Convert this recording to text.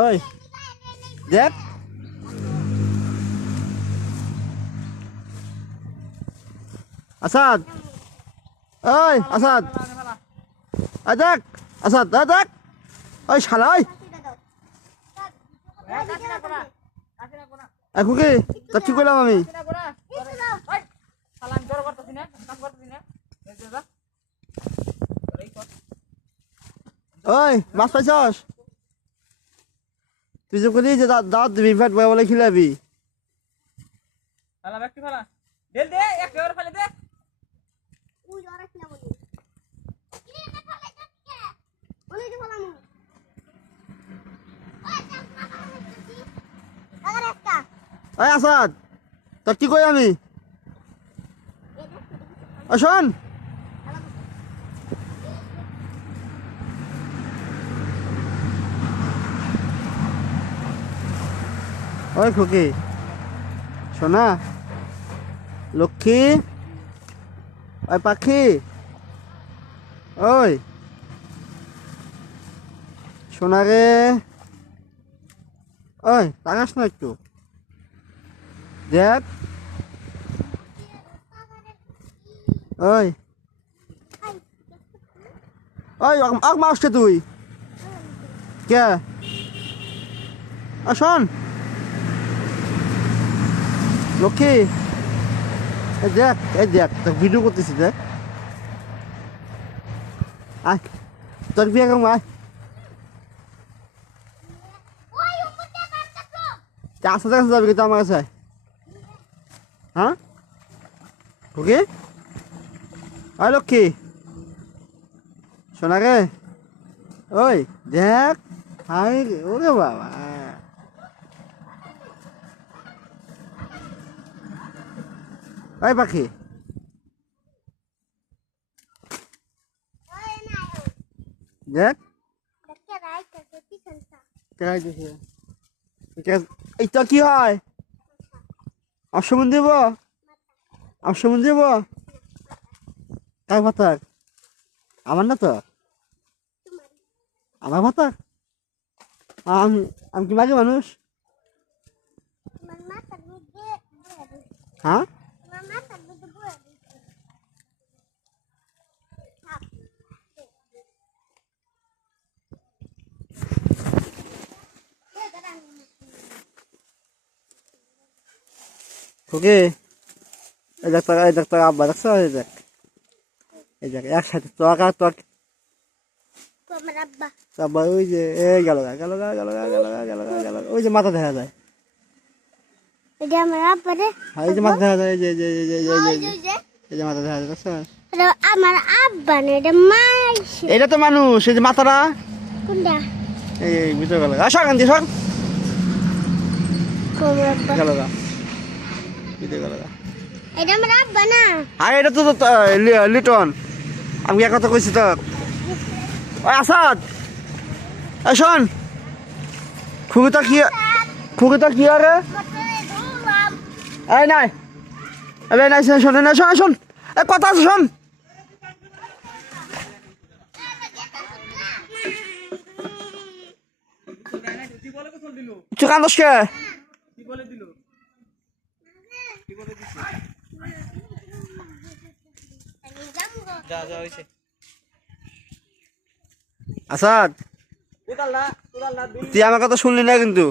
ওই দেখ আসাদ, ওই আসাদ, ওই দেখ আসাদ, ওই দেখ ওই শালা ওই এখন কি তা কি করলাম আমি? ওই মাছ পাইছস? তুই যে করি যে দাঁত দিবি ফ্যাট বলে খিলাবি। ওই আসাদ তোর কি কই আমি? শোন ওই খুকি সোনা লক্ষ্মী, ওই পাখি, ওই সোনা রে, ওই তাকাস না একটু দেখ। ওই ওই আগ মাসকে তুই কে শোন লক্ষ্মী, এই দেখ তোর ভিডিও করতেছি দেখ। আয় তোর বিয়ে কেমন আয় আসতে কাছে যাবি কিন্তু আমার কাছে। হ্যাঁ ওকে ওই লক্ষ্মী শোনা রে, ওই দেখ হাই ওরে বাবা ওই পাখি দেখ এইটা কি হয়? অসমন দেব, অসমন দেব কার ভাতা? আমার না তো, আমার ভাতা। আমি কি মাগে মানুষ? হ্যাঁ ওকে এই দেখ তোর আব্বা দেখছ? এই দেখ একসাথে তোর আর তোর আব্বা ওই যে এই গেল ওই যে মাথা দেখা যায়। হ্যাঁ এই যে মাথা দেখা যায়, এই যে মাথা দেখা যায় দেখছ? আমার আব্বা না, এটা মাই। এটা তো মানুষ, এই যে মাথাটা কোনটা? এই বুঝতে গেল সকান দিয়ে সক গেল এটা আমার আব্বা না। আরে এটা তো লিটন। আমি এক কথা কইছি তো। ওই আসাদ এই শোন খুকিটা কি আরে এই নাই এই নাই শোন না শোন এই কথা আছে শোন। চুকান্দস কে আসাদ তুই আমার কথা শুনলি না কিন্তু।